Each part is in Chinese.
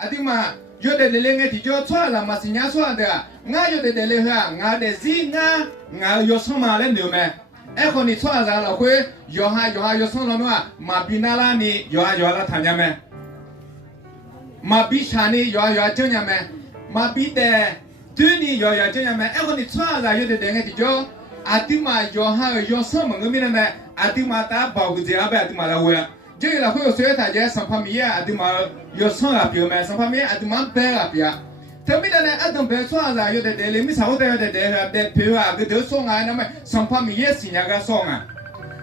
阿弟嘛，有的人个地叫错了嘛，是伢错的，俺有的人哈，俺的是俺有什么来牛咩？哎，和你错了了会有什么呢？马比那拉你有了谈伢咩？马比查你有真伢咩？马比的对你有真伢咩？哎，和你错了有的人个地叫阿弟嘛有什么个咩呢？阿弟嘛打包个这样呗，阿弟嘛来会。这个会有谁大家上旁边啊？对嘛，有上啊表嘛，上旁边啊对嘛白啊表。特别的呢，啊等白上啊，有的的里面啥的有的的表啊，个都上啊，那么上旁边也是人家上啊，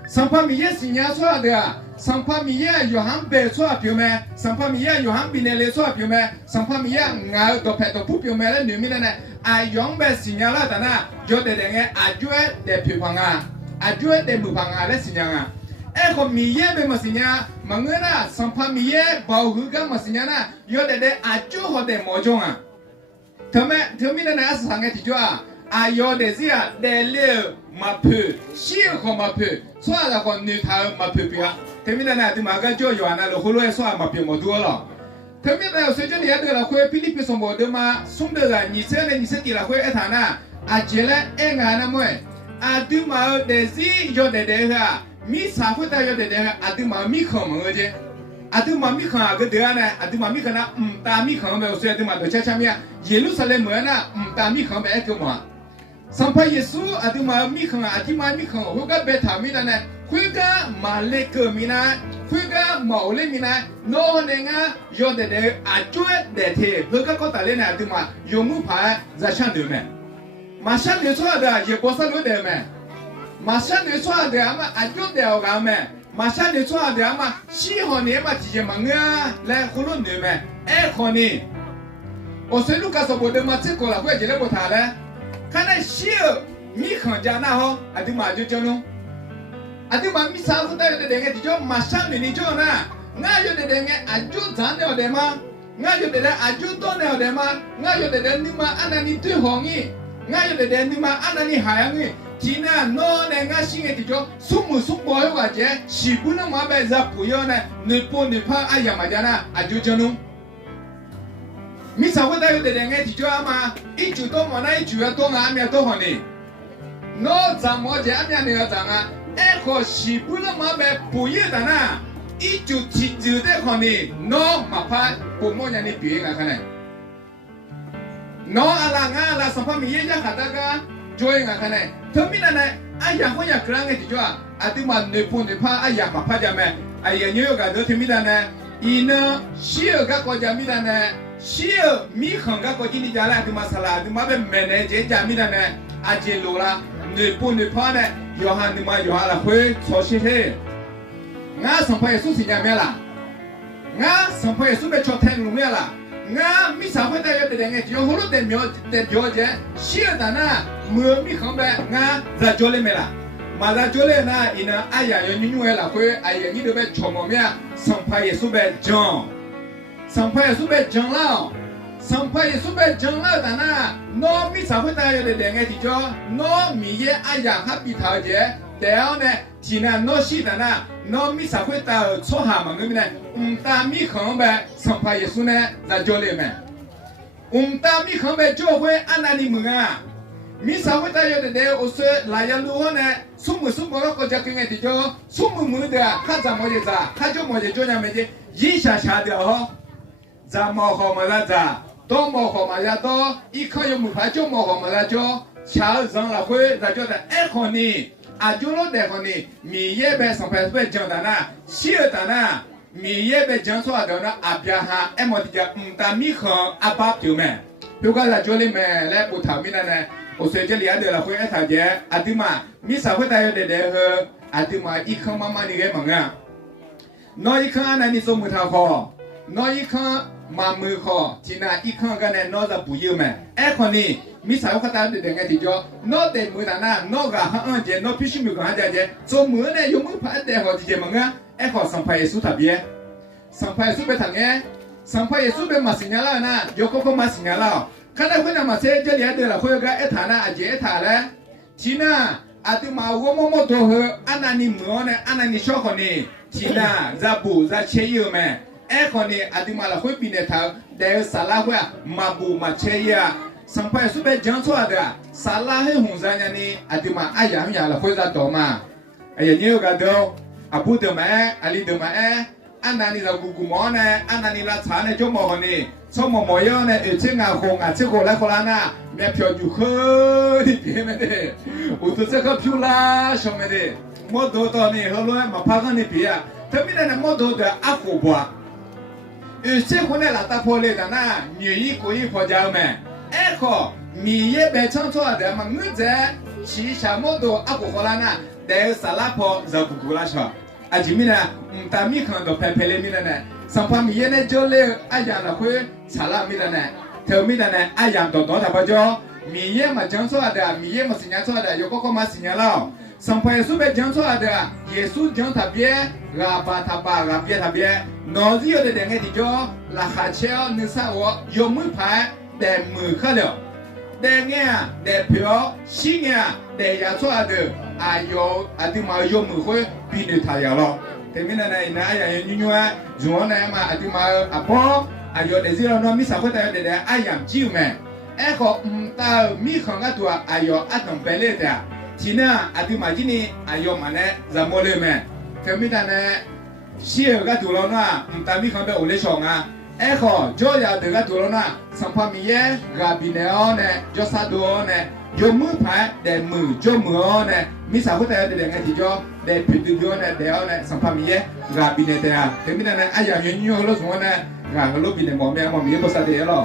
上旁边也是人家上的啊，上旁边也有行白上表嘛，上旁边也有行比那里上表嘛，上旁边也俺都拍到不表嘛，那里面的呢，啊用白是人家啦的呢，有的人个啊就的表旁啊，啊就的木旁啊，那是人啊。哎，和米耶没么事呀？忙个啦，上旁米耶保护个么事呀啦？有的阿舅和的毛种啊，他们的那是上个地方啊，啊有的是啊，得了马票，西和马票，错了和女头马票票，他们的那对马个就有那了，后来说马票没多了。他们的随着你对了，会菲律宾什么的嘛，送的人，你这里你是地了会一谈呐，啊接了哎俺那么，啊对嘛的是有的哈。米啥会大约的阿弟妈米糠么个啫？阿弟妈米糠啊个得啊呢？阿弟妈米糠那大米糠没有？所以阿弟妈都吃啥面？耶路撒冷么那大米糠没个么？上派耶稣阿弟妈米糠啊，阿弟妈米糠，会个白塔米的呢？会个马勒个米呢？会个毛勒米呢？孬那个有的阿舅的天，会个搞大嘞呢？阿弟妈有木牌在上头没？马上就错的，也不是有的没？马上你说的嘛，阿舅的我讲咩？马上你说的嘛，喜欢你嘛，直接问啊，来葫芦你咩？哎，可你，我说卢卡说不得嘛，这个了，快进来不谈了。看那喜米看家那好，阿弟嘛就讲侬，阿弟嘛米啥子带的人个，就马上你讲呐，俺有的人个阿舅长了的嘛，俺有的人阿舅多了的嘛，俺有的人你嘛按那你对行的，俺有的人你嘛按那你海洋的。今天那人家新的地叫苏木苏包有个节，西部那马白在不要呢，你不你怕哎呀嘛家呢，啊就叫侬。米啥会带有的人家地叫啊嘛，一九多嘛那一九要多啊面多好呢。那怎么讲面你要讲啊？哎个西部那马白不要的呢，一九七九的可呢，那马怕不么样的别个看呢？那阿拉阿拉上方米也家哈达个。join nga kana tamina na aya honya kranga tijwa atima ne pone pa aya papa jame aya nyo ga do tamina na ina shio ga ko jamina na shio mi khanga ko jini jala atima sala atima be manage jamina na aje lola ne pone pa na yohan ma yohala hwe choshi he nga sampa yesu sinyame la nga sampa yesu be choten lu me la nga mi sa hwe da yo de nge jo holo de myo de jo je shio da na mưa mi không bé nga ra cho lên mày là mà ra cho lên na ina aya yo nyu la kwe aya ni de bé chomo mia sampai yesu bé jong sampai yesu bé jong lao sampai yesu bé jong lao da na no mi sa hui ta yo de nge ti cho no mi ye aya ha bi ta je deo ne ti na no shi da na no mi sa hui ta cho ha ma ngi ne ta mi không bé sampai yesu ne ra cho lên mày ta mi không bé cho hui anani munga mi sa hui ta yo de o se la ya lu ho ne sumu ko ja kinga ti jo sumu mu de ka za mo je za ka jo mo je jo nya me je yi sha sha de ho za mo ho ma la za do mo ho ma ya do i kho yo mu pa jo mo ho ma la jo cha zang la hui za jo de e kho ni a jo lo de kho ni mi ye be san pa be jan da na shi da na mi ye be jan so da na a bia ha e mo ti ja ta mi kho a ba tu me pu ga la jo le me le pu ta mi na ne我随着里阿的了，会爱他姐阿弟嘛，米啥会带有的和阿弟嘛，一坑妈妈你给忙啊，那一坑阿奶你做木头好，那一坑妈木好，今那一坑个呢，那是不要嘛，哎可呢，米啥会带有的个地叫，那得木的那，那个很安全，那必须木个安全，做木呢有木牌的好直接忙啊，哎好上牌也是特别，上牌也是别谈的，上牌也是别马新年了呢，有个马新年了。看来会那么些这里的了，会个一谈呢，一谈嘞。ทีน่ะอาติมาวัวโมโมตัวเหออันนั้นนี่เหมือนเนี่ยอันนั้นนี่ชอบคนนี้ทีน่ะจะบูจะเชี่ยวแม่เอ้คนนี้อาติมาละคุยปีเนี่ยทาง เดี๋ยวสาระหัวมาบูมาเชียสัมภาระสุดเป็นจังชัวเดียสาระให้หุ่นสัญญาณีอดีมาอายามยาละคุยกันต่อมาไอ้ยันนี้ก็เดียวอาพูดเดิมอาลีเดิมอันนั้นนี่เรากูมอเนี่ยอันนั้นนี่เราฐานในจมอคนนี้สมมอยเนี่ยเชื่องาคงเชื่อคนละคนละน่ะแม่เพียวอยู่ขึ้นที่เดียไม่ได้อุตุเชื่อพิวลาชมไม่ได้หมดตัวตอนนี้เขาเลยมาพักกันในปีอ่ะถ้าไม่ได้หมดตัวเดี๋ยวอักกูบัวเชื่อคนเนี่ยหลับตาพอเลยแต่น่ะเหนื่อยกุยพอจะเอาไหมข้อมีเยอะแบบช่างชั่วเดี๋ยวมันเงินจะชี้ชาหมดตัวอักกูคนละน่ะเดี๋ยวสลับพอจะกูละชัวอาจิมินะตามีคนตัวเพลเพลมินะเนี่ยสัมภาระมีเนี่ยจอเลยอาจารย์เราคุยสาระมินะเนี่ยเธอมินะเนี่ยอาจารย์ตัวแต่พอจ่อมีเยอะมาจังชั่วเดี๋ยวมีเยอะมาสิญญาชั่วเดี๋ยวก็มาสิญญาแล้วสัมภาระสุดเป็นจังชั่วเดี๋ยวเยซูจังทับเบี้ยราบาทับราเบี้ยทับเบี้ยนอซิโอเดี๋ยวไงที่จ่อลาคาเชลนิสาวอยมือพายแต่มือเขาเดียวเดี๋ยวเนี่ยเดี๋ยวเพียวชิงเนี่ยเดี๋ยวยาชั่วเดี๋ยวอายุอาทิมายมือคุยปีนทายาแล้วแต่ไม่นานๆนะอย่างนี้ว่าจวนเนี่ยมาอาทิมาอาพออายุเดี๋ยวเราโน้มมิสาวคนแต่เดี๋ยวอายังจิ้วแม่ก็ตามีของกันตัวอายุอัตโนเปเลตอ่ะทีน่ะอาทิมาที่นี่อายุมันเนี่ยจะโมเลแม่แต่ไม่นานๆเชี่ยวกันตัวเราเนาะตามีของเป็นโอเลชงอ่ะก็จอยาเด็กกันตัวเราเนาะสัมภาระมีกับบินเนาะเนี่ยจอสาดูเนี่ยยมือพายเดมือจมือเนี่ยมิสาวคนแต่เดี๋ยวไงที่จ่อเดพิดดูเนี่ยเดี๋ยวเนี่ยสัมภาระมีกับบินเตะแต่ไม่นานๆอายังยืนอยู่แล้วสมมติเนี่ยกับลูกบินเนี่ยมองไม่มองมีภาษาเดียวหรอ